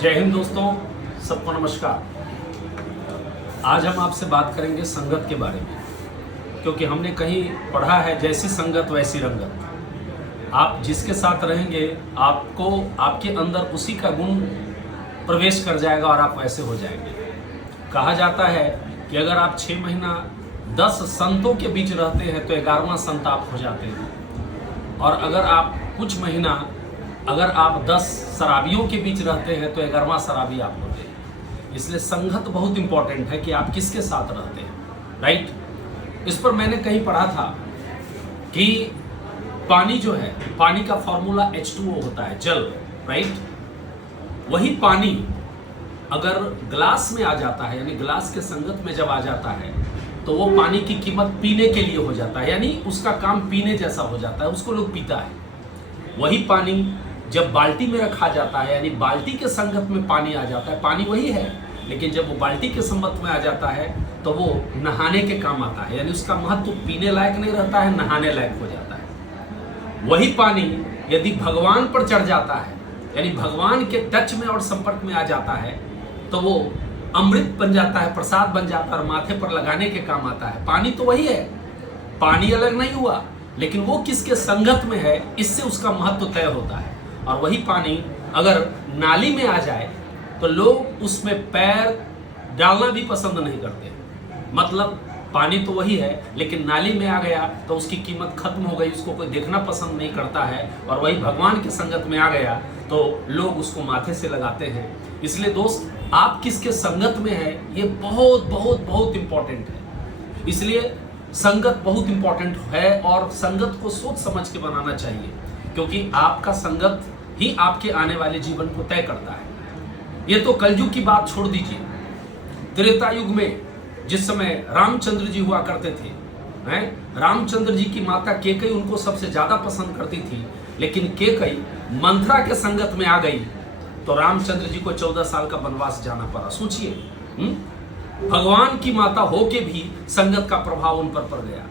जय हिंद दोस्तों, सबको नमस्कार। आज हम आपसे बात करेंगे संगत के बारे में, क्योंकि हमने कहीं पढ़ा है जैसी संगत वैसी रंगत। आप जिसके साथ रहेंगे आपको आपके अंदर उसी का गुण प्रवेश कर जाएगा और आप वैसे हो जाएंगे। कहा जाता है कि अगर आप 6 महीना 10 संतों के बीच रहते हैं तो 11वां संत आप हो जाते हैं, और अगर आप कुछ महीना अगर आप 10 शराबियों के बीच रहते हैं तो 11वां शराबी आप होते हैं। इसलिए संगत बहुत इंपॉर्टेंट है कि आप किसके साथ रहते हैं, राइट। इस पर मैंने कहीं पढ़ा था कि पानी जो है, पानी का फॉर्मूला H2O होता है, जल, राइट। वही पानी अगर ग्लास में आ जाता है, यानी ग्लास के संगत में जब आ जाता है तो वो पानी की कीमत पीने के लिए हो जाता है, यानी उसका काम पीने जैसा हो जाता है, उसको लोग पीता है। वही पानी जब बाल्टी में रखा जाता है, यानी बाल्टी के संगत में पानी आ जाता है, पानी वही है, लेकिन जब वो बाल्टी के संगत में आ जाता है तो वो नहाने के काम आता है, यानी उसका महत्व पीने लायक नहीं रहता है, नहाने लायक हो जाता है। वही पानी यदि भगवान पर चढ़ जाता है, यानी भगवान के टच में और संपर्क में आ जाता है, तो वो अमृत बन जाता है, प्रसाद बन जाता है और माथे पर लगाने के काम आता है। पानी तो वही है, पानी अलग नहीं हुआ, लेकिन वो किसके संगत में है, इससे उसका महत्व तय होता है। और वही पानी अगर नाली में आ जाए तो लोग उसमें पैर डालना भी पसंद नहीं करते। मतलब पानी तो वही है, लेकिन नाली में आ गया तो उसकी कीमत खत्म हो गई, उसको कोई देखना पसंद नहीं करता है। और वही भगवान के संगत में आ गया तो लोग उसको माथे से लगाते हैं। इसलिए दोस्त, आप किसके संगत में है ये बहुत बहुत बहुत इंपॉर्टेंट है। इसलिए संगत बहुत इंपॉर्टेंट है और संगत को सोच समझ के बनाना चाहिए, क्योंकि आपका संगत ही आपके आने वाले जीवन को तय करता है। ये तो कलयुग की बात छोड़ दीजिए, त्रेता युग में जिस समय रामचंद्र जी हुआ करते थे, रामचंद्र जी की माता केकई उनको सबसे ज्यादा पसंद करती थी, लेकिन केकई मंथरा के संगत में आ गई तो रामचंद्र जी को 14 साल का वनवास जाना पड़ा। सोचिए, भगवान की माता होके भी संगत का प्रभाव उन पर पड़ गया।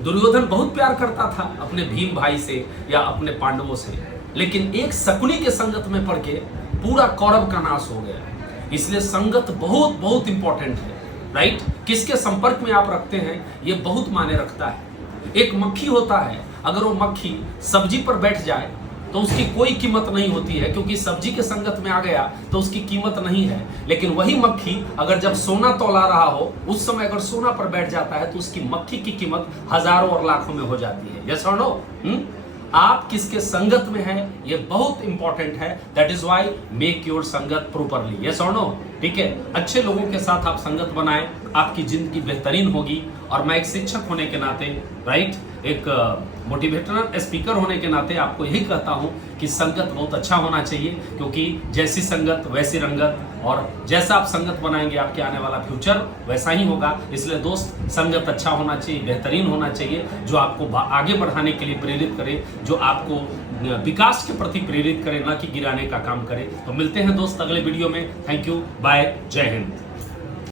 दुर्योधन बहुत प्यार करता था अपने भीम भाई से या अपने पांडवों से, लेकिन एक शकुनी के संगत में पड़ के पूरा कौरव का नाश हो गया। इसलिए संगत बहुत बहुत इंपॉर्टेंट है, राइट। किसके संपर्क में आप रखते हैं ये बहुत मायने रखता है। एक मक्खी होता है, अगर वो मक्खी सब्जी पर बैठ जाए तो उसकी कोई कीमत नहीं होती है, क्योंकि सब्जी के संगत में आ गया तो उसकी कीमत नहीं है। लेकिन वही मक्खी अगर जब सोना तौला रहा हो, उस समय अगर सोना पर बैठ जाता है तो उसकी मक्खी की कीमत हजारों और लाखों में हो जाती है। यस और नो? आप किसके संगत में हैं ये बहुत इंपॉर्टेंट है। That is why make your संगत प्रॉपरली। यस और नो? ठीक है, अच्छे लोगों के साथ आप संगत बनाएं, आपकी जिंदगी बेहतरीन होगी। और मैं एक शिक्षक होने के नाते, राइट, एक मोटिवेशनल स्पीकर होने के नाते आपको यही कहता हूं कि संगत बहुत अच्छा होना चाहिए, क्योंकि जैसी संगत वैसी रंगत, और जैसा आप संगत बनाएंगे आपके आने वाला फ्यूचर वैसा ही होगा। इसलिए दोस्त, संगत अच्छा होना चाहिए, बेहतरीन होना चाहिए, जो आपको आगे बढ़ाने के लिए प्रेरित करे, जो आपको विकास के प्रति प्रेरित करे, ना कि गिराने का काम करे। तो मिलते हैं दोस्त अगले वीडियो में। थैंक यू, बाय, जय हिंद।